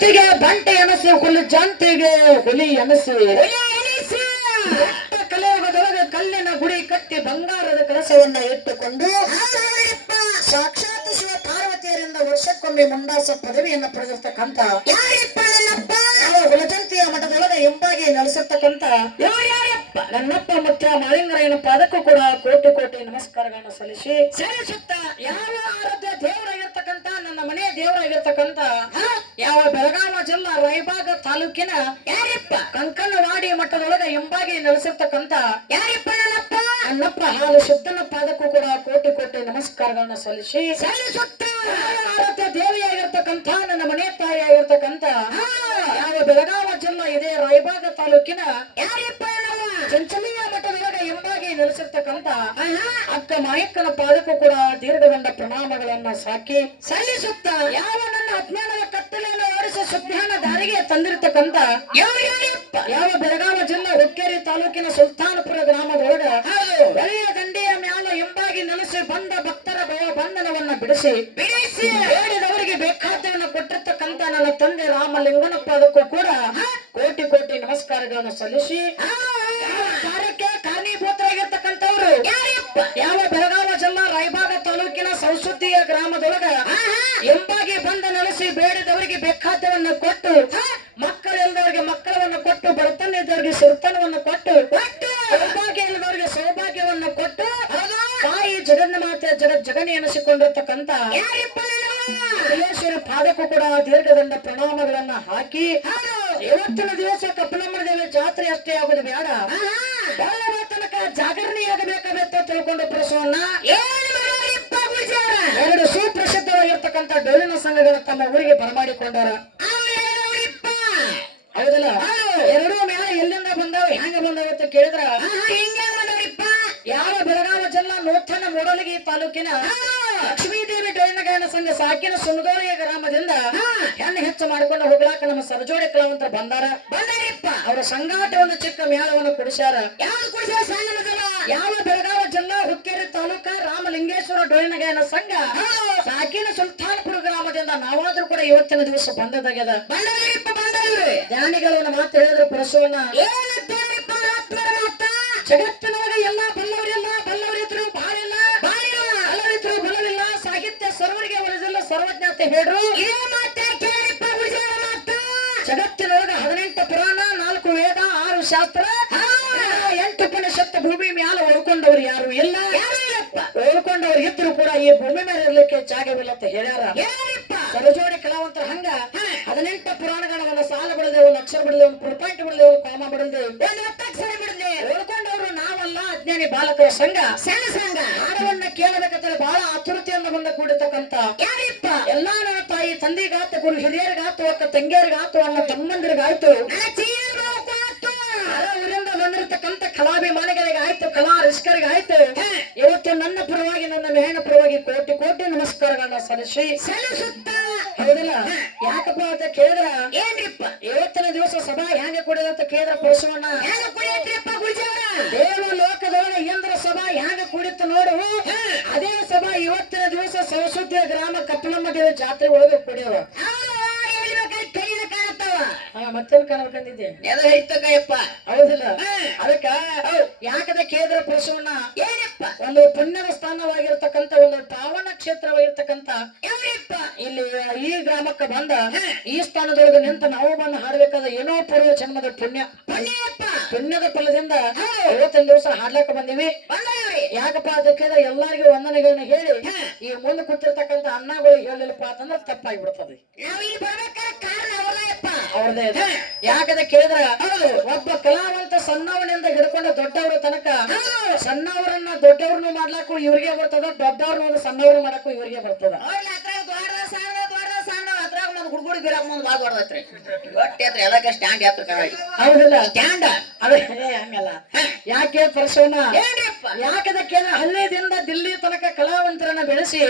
ಜಾತಿಗೆ ಬಂಟೆ ಎನಸು ಹುಲಿ ಜಾತಿಗೆ ಹುಲಿ ಎನಸು ಕಲಿಯುಗದೊಳಗೆ ಕಲ್ಲಿನ ಗುಡಿ ಕಟ್ಟಿ ಬಂಗಾರದ ಕಲಸವನ್ನ ಇಟ್ಟುಕೊಂಡು ಸಾಕ್ಷಾತ್ ಶಿವ ಪಾರ್ವತಿಯರಿಂದ ವರ್ಷಕ್ಕೊಮ್ಮೆ ಮುಂಡಾಸ ಪದವಿಯನ್ನು ಪಡೆದಿರ್ತಕ್ಕಂಥ ಹುಲಜಂತಿಯ ಮಠದೊಳಗೆ ಎಂಬಾಗಿ ನಡೆಸಿರ್ತಕ್ಕಂಥ ನನ್ನಪ್ಪ ಮುತ್ತ ಮಾಳಿಂಗರಾಯನ ಪಾದಕ್ಕೂ ಕೂಡ ಕೋಟಿ ಕೋಟಿ ನಮಸ್ಕಾರಗಳನ್ನು ಸಲ್ಲಿಸುತ್ತ ಯಾವ ಆರಾಧ್ಯ ದೇವರಾಗಿರ್ತಕ್ಕಂಥ ನನ್ನ ಮನೆಯ ದೇವರಾಗಿರ್ತಕ್ಕಂಥ ಯಾವ ಬೆಳಗಾವ ಜಿಲ್ಲಾ ರಾಯಬಾಗ ತಾಲೂಕಿನ ಕಂಕನವಾಡಿ ಮಠದೊಳಗೆ ಎಂಬಾಗಿ ನೆಲೆಸಿರ್ತಕ್ಕಂಥ ನನ್ನಪ್ಪ ಹಾಲು ಶುದ್ಧನ ಪಾದಕ್ಕೂ ಕೂಡ ಕೋಟಿ ಕೋಟಿ ನಮಸ್ಕಾರಗಳನ್ನ ಸಲ್ಲಿಸುತ್ತ ಆರಾಧ್ಯ ದೇವಿಯಾಗಿರ್ತಕ್ಕಂಥ ನನ್ನ ಮನೆ ತಾಯಿಯಾಗಿರ್ತಕ್ಕಂಥ ಯಾವ ಬೆಳಗಾವ ಜಿಲ್ಲಾ ಇದೆ ರಾಯಬಾಗ ತಾಲೂಕಿನ ಚಂಚಲಿಯ ಮಠದೊಳಗೆ ಎಂಬಾಗಿ ನೆಲೆಸಿರ್ತಕ್ಕಂಥ ಅಕ್ಕ ಮಾಯಕ್ಕನ ಪಾದಕ್ಕೂ ಕೂಡ ದೀರ್ಘದಂಡ ಪ್ರಣಾಮಗಳನ್ನ ಸಾಕಿ ಸಲ್ಲಿಸುತ್ತ ಯಾವ ನನ್ನ ಅಜ್ಞಾನದ ಕತ್ತಲೆಯನ್ನು ಓಡಿಸಿ ಸುಜ್ಞಾನ ದಾರಿಗೆ ತಂದಿರತಕ್ಕಂಥ ಯಾವ ಬೆಳಗಾವ ಜಿಲ್ಲಾ ಹುಕ್ಕೇರಿ ತಾಲೂಕಿನ ಸುಲ್ತಾನಪುರ ಗ್ರಾಮದೊಳಗ ಒಳ್ಳೆಯ ದಂಡೆಯ ಮ್ಯಾಲ ಎಂಬಾಗಿ ನೆಲೆಸಿ ಬಂದ ಭಕ್ತರ ಬಂಧನವನ್ನ ಬಿಡಿಸಿ ಬೇಡಿದವರಿಗೆ ಬೇಕಾದ್ದನ್ನು ಕೊಟ್ಟಿರ್ತಕ್ಕಂಥ ನನ್ನ ತಂದೆ ರಾಮಲಿಂಗನ ಪಾದಕ್ಕೂ ಕೂಡ ಕೋಟಿ ಕೋಟಿ ನಮಸ್ಕಾರಗಳನ್ನು ಸಲ್ಲಿಸಿ ಕಾರ್ಯಕ್ಕೆ ಕಾರಣೀಭೂತರಾಗಿರ್ತಕ್ಕಂಥವ್ರು ಯಾವ ಬೆಳಗಾವ ಜಿಲ್ಲಾ ರಾಯಬಾಗ ತಾಲೂಕಿನ ಸೌಸುದ್ದಿಯ ಗ್ರಾಮದೊಳಗ ಎಂಬಾಗಿ ಬಂದ ನೆಲೆಸಿ ಬೇಡಿದವರಿಗೆ ಬೇಕಾದ್ದವನ್ನು ಕೊಟ್ಟು ಮಕ್ಕಳಿಲ್ಲದವರಿಗೆ ಮಕ್ಕಳವನ್ನು ಕೊಟ್ಟು ಬಡತನ ಇದ್ದವರಿಗೆ ಸಿರಿತನವನ್ನು ಕೊಟ್ಟು ಸೌಭಾಗ್ಯ ಇಲ್ಲದವರಿಗೆ ಸೌಭಾಗ್ಯವನ್ನು ಕೊಟ್ಟು ತಾಯಿ ಜಗನ್ಮಾತೆ ಜಗನಿ ಎನಿಸಿಕೊಂಡಿರ್ತಕ್ಕಂಥ ಪಾದಕ್ಕೂ ಕೂಡ ದೀರ್ಘದಂಡ ಪ್ರಣಾಮಗಳನ್ನ ಹಾಕಿ ಇವತ್ತಿನ ದಿವಸ ಕಪಿಲಮ್ಮ ದೇವಿ ಜಾತ್ರೆ ಅಷ್ಟೇ ಆಗೋದು ಬೇಡ ಬಹಳ ತನಕ ಜಾಗರಣೆಯಾಗಬೇಕಾಗತ್ತ ತಿಳ್ಕೊಂಡು ಪ್ರಸವನ್ನ ಎರಡು ಸುಪ್ರಸಿದ್ಧವಾಗಿರ್ತಕ್ಕಂಥ ಡೊಳ್ಳಿನ ಸಂಘಗಳ ತಮ್ಮ ಊರಿಗೆ ಬರಮಾಡಿಕೊಂಡಾರ ಹೌದಲ್ಲ ಎರಡೂ ಮ್ಯಾಲ ಎಲ್ಲಿಂದ ಬಂದಾವ ಹೆಂಗ ಬಂದಾವ ಅಂತ ಕೇಳಿದ್ರ ಯಾವ ಬೆಳಗಾವ ಜಿಲ್ಲಾ ನೂತನ ಮೂಡಲಗಿ ತಾಲೂಕಿನ ಲಕ್ಷ್ಮೀದೇವಿ ಡೊಳ್ಳಿನ ಗಾಯನ ಸಂಘ ಸಾಕಿನ ಸುನಗೋಳಿಯ ಗ್ರಾಮದಿಂದ ಹೆಣ್ಣು ಹೆಚ್ಚು ಮಾಡಿಕೊಂಡು ಹೋಗ್ಲಾಕ ನಮ್ಮ ಸರಜೋಡಿ ಕಲಾವಂತರ ಬಂದಾರಪ್ಪ ಅವರ ಸಂಗಾಟ ಒಂದು ಚಿಕ್ಕ ಮೇಳವನ್ನು ಕುಡಿಸ್ಯಾರ ಯಾವ ಬೆಳಗಾವ ಜಿಲ್ಲಾ ಹುಕ್ಕೇರಿ ತಾಲೂಕ ರಾಮಲಿಂಗೇಶ್ವರ ಡೊಳ್ಳಿನ ಗಾಯನ ಸಂಘ ಸಾಕಿನ ಸುಲ್ತಾನಪುರ ಗ್ರಾಮದಿಂದ ನಾವಾದ್ರೂ ಕೂಡ ಇವತ್ತಿನ ದಿವಸ ಬಂದದಾಗ್ಯದ ಜ್ಞಾನಿಗಳನ್ನ ಮಾತು ಹೇಳಿದ್ರು ಪ್ರಸವನ್ನ ಜಗತ್ತಿನೊಳಗೆ ಎಲ್ಲ ಬಲ್ಲವರಿದ್ರು ಬಾಳಿಲ್ಲ ಬಲ್ಲವರಿದ್ರು ಬಲವಿಲ್ಲ ಸಾಹಿತ್ಯ ಸರ್ವರಿಗೆ ಒಲಿದಿಲ್ಲ ಸರ್ವಜ್ಞತೆ ಹೇಳ್ರು ಜಗತ್ತಿನೊಳಗೆ 18 ಪುರಾಣ 4 ವೇದ 6 ಶಾಸ್ತ್ರ 8 ಉಪನಿಷತ್ತು ಭೂಮಿ ಮ್ಯಾಲ ಉಳ್ಕೊಂಡವ್ರು ಯಾರು ಇಲ್ಲ ಉಳ್ಕೊಂಡವ್ರು ಇದ್ರು ಕೂಡ ಈ ಭೂಮಿ ಮೇಲೆ ಇರ್ಲಿಕ್ಕೆ ಜಾಗವಿಲ್ಲ ಅಂತ ಹೇಳ್ಯಾರ ಸರಜೋಡಿ ಕಲಾವಂತರ ಹಂಗ 18 ಪುರಾಣಗಳನ್ನ ಸಾಲ ಬಿಡದೆ ಒಂದು ಅಕ್ಷರ ಬಿಡದೆ ಒಂದು ಪಾಯಿಂಟ್ ಬಿಡದೆ ಒಂದು ಕಾಮ ಬಿಡದೆ ಒಂದು ಒತ್ತಕ್ಷರ ಬಿಡದೆ ಉಳ್ಕೊಂಡವ್ರು ನಾವಲ್ಲ ಅಜ್ಞಾನಿ ಬಾಲಕರ ಸಂಘ ಸಂಘ ಹಾಡವನ್ನ ಕೇಳಬೇಕಂತ ಬಹಳ ಆತುರತೆಯಿಂದ ಬಂದ ಕೂಡಿರ್ತಕ್ಕಂಥ ಎಲ್ಲಾ ನನ್ನ ತಾಯಿ ತಂದೆಗಾತ ಗುರು ಹಿರಿಯರಿಗಾತು ಅಕ್ಕ ತಂಗಿಯರಿಗಾತು ಅನ್ನ ತಮ್ಮಂದಿರಿಗಾಯ್ತು ಊರಿಂದ ಬಂದಿರತಕ್ಕಂಥ ಕಲಾಭಿಮಾನಿಗಳಿಗಾಯ್ತು ಕಲಾ ರಿಷ್ಕರಿಗಾಯ್ತು ಇವತ್ತು ನನ್ನ ಪರವಾಗಿ ನನ್ನ ಮೇಹನ ಪರವಾಗಿ ಕೋಟಿ ಕೋಟಿ ನಮಸ್ಕಾರಗಳನ್ನ ಸಲ್ಲಿಸುತ್ತ ಹೌದಲ್ಲ ಯಾಕಪ್ಪ ಅಂತ ಕೇಳಿದ್ರ ಏನ್ರಿಪ್ಪ ಇವತ್ತಿನ ದಿವಸ ಸಭಾ ಹೆಂಗ ಕುಡಿದ ಅಂತ ಕೇಳಿದ್ರ ಪುರುಷವನ್ನ ದೇವ ಲೋಕದೊಳಗೆ ಇಂದ್ರ ಸಭಾ ಹೆಂಗ ಕುಡಿತು ನೋಡು ಅದೇ ಸಭಾ ಇವತ್ತಿನ ದಿವಸ ಸರಸ್ವತಿಯ ಗ್ರಾಮ ಕಪಿಲಮ್ಮ ದೇವಿ ಜಾತ್ರೆ ಒಳಗೆ ಕುಡಿಯವ ಮತ್ತೇನ್ ಕಾಣಬೇಕಂದಿದ್ದೆ ಕೈಯಪ್ಪ ಹೌದಿಲ್ಲ ಅದಕ್ಕ ಯಾಕದ ಕೇಂದ್ರ ಪುರುಷವನ್ನ ಏನಪ್ಪ ಒಂದು ಪುಣ್ಯದ ಸ್ಥಾನವಾಗಿರ್ತಕ್ಕಂಥ ಒಂದು ಪಾವನ ಕ್ಷೇತ್ರವಾಗಿರ್ತಕ್ಕಂಥ ಇಲ್ಲಿ ಈ ಗ್ರಾಮಕ್ಕೆ ಬಂದ ಈ ಸ್ಥಾನದೊಳಗೆ ನಿಂತ ನಾವು ಬಂದು ಹಾಡ್ಬೇಕಾದ ಏನೋ ಪೂರ್ವ ಜನ್ಮದ ಪುಣ್ಯದ ಫಲದಿಂದ ಇವತ್ತಿನ ದಿವಸ ಹಾಡ್ಲಕ್ಕ ಬಂದಿವಿ ಯಾಕಪ್ಪ ಅದಕ್ಕೆ ಎಲ್ಲರಿಗೂ ವಂದನೆಗಳನ್ನ ಹೇಳಿ ಈ ಮುಂದೆ ಕೂತಿರ್ತಕ್ಕಂಥ ಅನ್ನಗಳು ಹೇಳಿಲ್ಲಪ್ಪ ಅಂತಂದ್ರೆ ತಪ್ಪಾಗಿಬಿಡ್ತದೆ ಅವ್ರದೇ ಯಾಕಂದ್ರೆ ಕೇಳಿದ್ರ ಒಬ್ಬ ಕಲಾವಂತ ಸಣ್ಣವನಿಂದ ಹಿಡ್ಕೊಂಡು ದೊಡ್ಡವರ ತನಕ ಸಣ್ಣವರನ್ನ ದೊಡ್ಡವ್ರನ್ನು ಮಾಡ್ಲಾಕು ಇವ್ರಿಗೆ ಬರ್ತದ ದೊಡ್ಡವ್ರನ್ನ ಸಣ್ಣವ್ರನ್ನ ಮಾಡಕ್ಕೂ ಇವ್ರಿಗೆ ಬರ್ತದ ಹುಡುಗರು ಗಿರಾಕ ಮುಂದೆ ಬಾಳ್ ದೊಡ್ಡದೈತ್ರಿ ಒಟ್ಟಿ ಹತ್ರ ಎಲ್ಲಕ್ಕೆ ಸ್ಟ್ಯಾಂಡ್ ಹತ್ರ ಹೌದಿಲ್ಲ ಸ್ಟ್ಯಾಂಡ್ ಅದೇ ಹಂಗಲ್ಲ ಯಾಕೆ ಪರಶೋನ ಯಾಕದ ಕೇಳ ಹಳ್ಳಿಯಿಂದ ದಿಲ್ಲಿ ತನಕ ಕಲಾವಂತರನ್ನ ಬೆಳೆಸಿ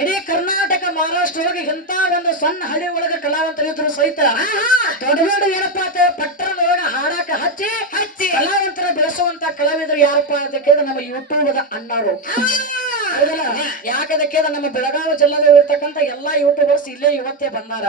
ಇಡೀ ಕರ್ನಾಟಕ ಮಹಾರಾಷ್ಟ್ರ ಒಳಗೆ ಇಂತ ಒಂದು ಸಣ್ಣ ಹಳ್ಳಿ ಒಳಗೆ ಕಲಾವಂತರಿದ್ರು ಸಹಿತ ದೊಡ್ಡ ದೊಡ್ಡ ಏನಪ್ಪಾ ಅಂತ ಪಟ್ಟಣದೊಳಗ ಹಾಡಾಕ ಹಚ್ಚಿ ಕಲಾವಂತರ ಬೆಳೆಸುವಂತ ಕಲಾವಿದರು ಯಾರಪ್ಪ ಅಂತ ಕೇಳಿದ್ರೆ ನಮ್ಮ ಯೂಟ್ಯೂಬದ ಅಣ್ಣಾರು ಯಾಕದ ಕೇಳಿದ್ರೆ ನಮ್ಮ ಬೆಳಗಾವಿ ಜಿಲ್ಲೆಯಲ್ಲಿ ಇರ್ತಕ್ಕಂಥ ಎಲ್ಲಾ ಯೂಟ್ಯೂಬರ್ಸ್ ಇಲ್ಲೇ ಇವತ್ತೇ ಬಂದಾರ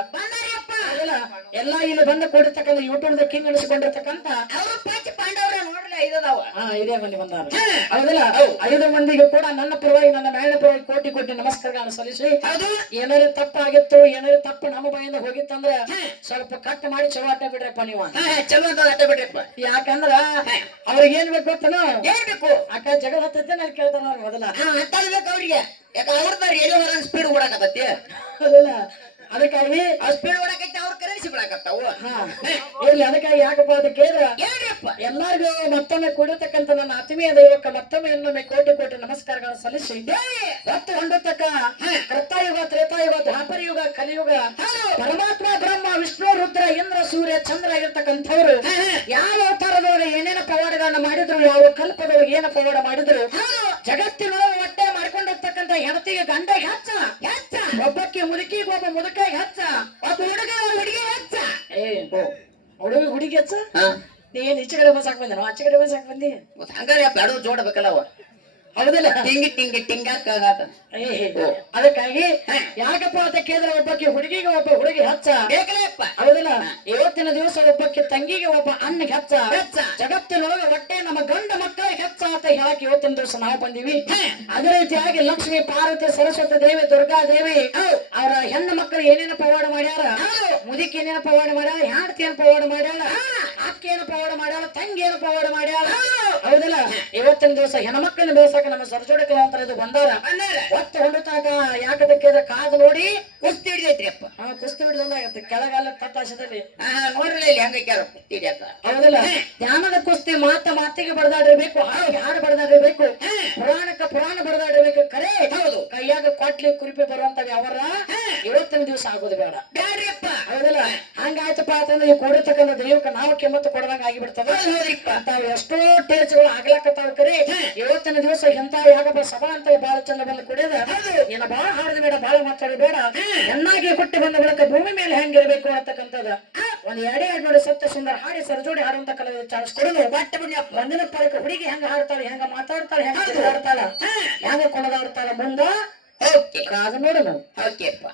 ಅದಲ್ಲ ಎಲ್ಲಾ ಇಲ್ಲಿ ಬಂದು ಕೂಡಿರ್ತಕ್ಕಂಥ ಯೂಟ್ಯೂಬ್ ದ ಕಿಂಗ್ ಅನಿಸಿಕೊಂಡಿರ್ತಕ್ಕಂಥ ಅವರು ಪಂಚ ಪಾಂಡವರ ನೋಡ್ಲಿ ಐದದಾವ ಇದೇ ಮಂದಿ ಬಂದಾರ ಹೌದಲ್ಲ 5 ಮಂದಿಗೂ ಕೂಡ ನನ್ನ ಪರವಾಗಿ ನನ್ನ ಮೇಲಿನ ಪರವಾಗಿ ಕೋಟಿ ಕೋಟಿ ನಮಸ್ಕಾರಗಳನ್ನು ಸಲ್ಲಿಸಿ ಹೌದು ಏನಾದ್ರು ತಪ್ಪಾಗಿತ್ತು ಏನಾದ್ರು ತಪ್ಪು ನಮ್ಮ ಬಾಯಿಂದ ಹೋಗಿತ್ತಂದ್ರ ಸ್ವಲ್ಪ ಕಟ್ ಮಾಡಿ ಚವಾಟ ಬಿಡ್ರಪ್ಪ ನೀವು ಚಲೋ ಅಂತ ಅಟ್ಟ ಬಿಡ್ರಿಪ್ಪ ಯಾಕಂದ್ರ ಅವ್ರಿಗೆ ಏನ್ ಬೇಕು ಗೊತ್ತನು ಏನ್ ಬೇಕು ಅಕ್ಕ ಜಗದ ಹತ್ತೈತೆ ನಾನು ಕೇಳ್ತಾರ ಅವ್ರು ಮೊದಲ ಅಂತಲ್ಬೇಕು ಅವ್ರಿಗೆ ಯಾಕ ಅವ್ರದ್ದು ರೇಡಿಯೋ ಹೊರ ಸ್ಪೀಡ್ ಓಡಾಕತ್ತತಿ ಅದಲ್ಲ ಅದಕ್ಕಾಗಿ ಆ ಸ್ಪೀಡ್ ಓಡಾಕೈತಿ ಅವ್ರ ಕರೆನ್ಸಿ ಬಿಡಾಕತ್ತಾವು ಇರ್ಲಿ ಅದಕ್ಕಾಗಿ ಯಾಕಪ್ಪ ಅಂತ ಕೇಳಿದ್ರ ಏನ್ರಿಪ್ಪ ಎಲ್ಲಾರ್ಗು ಮತ್ತೊಮ್ಮೆ ಕೂಡಿರ್ತಕ್ಕಂಥ ನನ್ನ ಆತ್ಮೀಯ ದೈವಕ್ಕೆ ಮತ್ತೊಮ್ಮೆ ಇನ್ನೊಮ್ಮೆ ಕೋಟಿ ಕೋಟಿ ನಮಸ್ಕಾರಗಳನ್ನು ಸಲ್ಲಿಸಿ ಹೊತ್ತು ಹೊಂದತಕ್ಕ ಕೃತಾಯುಗ ತ್ರೇತಾಯುಗ ದ್ವಾಪರಯುಗ ಕಲಿಯುಗ ಪರಮಾತ್ಮ ಬ್ರಹ್ಮ ವಿಷ್ಣು ರುದ್ರ ಇಂದ್ರ ಸೂರ್ಯ ಚಂದ್ರ ಆಗಿರ್ತಕ್ಕಂಥವ್ರು ಯಾವ ಅವತಾರದೊಳಗೆ ಏನೇನ ಪವಾಡಗಳನ್ನ ಮಾಡಿದ್ರು ಯಾವ ಕಲ್ಪದೊಳಗೆ ಏನ ಪವಾಡ ಮಾಡಿದ್ರು ಜಗತ್ತಿನೊಳಗೆ ಹೊಟ್ಟೆ ಮಾಡ್ಕೊಂಡಿರ್ತಕ್ಕಂಥ ಹೆಣತಿಗೆ ಗಂಡ ಹೆಚ್ಚ ಹೆಚ್ಚ ಒಬ್ಬಕ್ಕೆ ಮುದುಕಿಗೆ ಒಬ್ಬ ಮುದುಕಿಗೆ ಹೆಚ್ಚ ಒಬ್ಬ ಹುಡುಗ ಹುಡುಗಿ ಹೆಚ್ಚ ಹುಡುಗಿ ಹುಡುಗಿ ಹೆಚ್ಚ ನೀನ್ ಈಚೆ ಕಡೆ ಬಸ್ ಹಾಕ್ ಬಂದ ಆಚೆ ಕಡೆ ಬಸ್ ಹಾಕ್ ಬಂದಿ ಹಂಗಾರೆ ಬ್ಯಾಡೋ ಜೋಡಬೇಕಲ್ಲ ಅವ ಹೌದಲ್ಲ ಟಿಂಗಿ ಟಿಂಗಿ ಟಿಂಗಾಕ ಅದಕ್ಕಾಗಿ ಯಾಕಪ್ಪ ಅಂತ ಕೇಳಿದ್ರೆ ಒಬ್ಬಕ್ಕೆ ಹುಡುಗಿಗೆ ಒಬ್ಬ ಹುಡುಗಿ ಹಚ್ಚ ಬೇಕಲೇಪ್ಪ ಹೌದಲ್ಲ ಇವತ್ತಿನ ದಿವಸ ಒಬ್ಬಕ್ಕೆ ತಂಗಿಗೆ ಒಬ್ಬ ಅಣ್ಣಗೆ ಹಚ್ಚ ಜಗತ್ತಿನೊಳಗೆ ಹೊಟ್ಟೆ ನಮ್ಮ ಗಂಡ ಮಕ್ಕಳಿಗೆ ಹೆಚ್ಚ ಅಂತ ಹೇಳಕ್ ಇವತ್ತಿನ ದಿವಸ ನಾವು ಬಂದಿವಿ ಅದೇ ರೀತಿಯಾಗಿ ಲಕ್ಷ್ಮಿ ಪಾರ್ವತಿ ಸರಸ್ವತಿ ದೇವಿ ದುರ್ಗಾ ದೇವಿ ಅವರ ಹೆಣ್ಣು ಮಕ್ಕಳು ಏನೇನು ಪವಾಡ ಮಾಡ್ಯಾರ ಮುದುಕಿ ಏನೇನು ಪವಾಡ ಮಾಡ್ಯಾರ ಹೆಂಡತಿ ಏನ್ ಪವಾಡ ಮಾಡ್ಯಾಳ ಅಕ್ಕ ಏನು ಪವಾಡ ಮಾಡ್ಯಾಳ ತಂಗಿ ಏನು ಪವಾಡ ಮಾಡ್ಯಾಳ ಹೌದಲ್ಲ ಇವತ್ತಿನ ದಿವಸ ಹೆಣ್ಮಕ್ಕಳನ್ನ ಬೇಸಕ ನಮ್ಮ ಸರಜೋಡಿ ಕಲಾವಂತರ ಇದು ಬಂದಾರ ಒತ್ತು ಹೊಂಡತಾಗ ಯಾಕದಕ್ಕೆ ಕಾದು ನೋಡಿ ಕುಸ್ತಿ ಹಿಡಿದೈತ್ರಿ ಅಪ್ಪ ಕುಸ್ತಿ ಹಿಡಿದಾಗತ್ತೆ ಕೆಳಗಾಲ ತಟ್ಟಾಶದಲ್ಲಿ ನೋಡ್ರಿ ಇಲ್ಲಿ ಹೆಂಗ ಕುಸ್ತಿ ಹಿಡಿಯಕ ಹೌದಲ್ಲ ಧ್ಯಾನದ ಕುಸ್ತಿ ಮಾತಿಗೆ ಬಡದಾಡಿರ್ಬೇಕು ಹಾಡು ಬಡದಾಡಿರ್ಬೇಕು ಪುರಾಣಕ್ಕೆ ಪುರಾಣ ಬಡದಾಡಿರ್ಬೇಕು ಕರೆ ಹೌದು ಕೈಯಾಗ ಕೊಟ್ಲಿ ಕುರಿಪಿ ಬರುವಂತ ವ್ಯವಹಾರ ಇವತ್ತಿನ ದಿವಸ ಆಗೋದು ಬೇಡ ಬ್ಯಾಡ್ರಿಪ್ಪ ಹೌದಲ್ಲ ಹಂಗಾಯ್ತಪ್ಪ ಅಂತಂದ್ರೆ ಈ ಕೂಡಿರ್ತಕ್ಕಂಥ ದೈವಕ್ಕೆ ನಾವು ಕೆಮ್ಮತ್ತು ಕೊಡದಂಗ ಆಗಿಬಿಡ್ತದ ತಾವು ಎಷ್ಟೋ ಟೇಜ್ಗಳು ಆಗ್ಲಾಕತ್ತಾವ ಕರೆ ಇವತ್ತಿನ ದಿವಸ ಎಂತ ಯಾಕಪ್ಪ ಸಭಾ ಅಂತ ಬಹಳ ಚಂದ ಬಂದು ಕುಡಿಯದ ಏನ ಬಹಳ ಹಾಡದ ಬೇಡ ಬಹಳ ಮಾತಾಡಿ ಬೇಡ ಚೆನ್ನಾಗಿ ಹುಟ್ಟಿ ಬಂದ ಬಳಿಕ ಭೂಮಿ ಮೇಲೆ ಹೆಂಗಿರ್ಬೇಕು ಅನ್ನತಕ್ಕಂಥದ್ದು ಒಂದ್ ಎರಡೇ ಎರಡು ನೋಡಿ ಸತ್ಯ ಸುಂದರ ಹಾಡಿ ಸರಜೋಡಿ ಹಾಡುವಂತ ಕಲೆ ಚಾನ್ಸ್ ಕೊಡಲು ಬಟ್ ಒಂದಿನ ಪರಕ ಹುಡುಗಿ ಹೆಂಗ ಹಾಡ್ತಾಳೆ ಹೆಂಗ ಮಾತಾಡ್ತಾಳೆ ಹೆಂಗ ಹಾಡ್ತಾಳ ಹೆಂಗ ಕೊಡದಾಡ್ತಾಳ ಮುಂದ ಕಾದು ನೋಡೋಣ ಓಕೆಪ್ಪ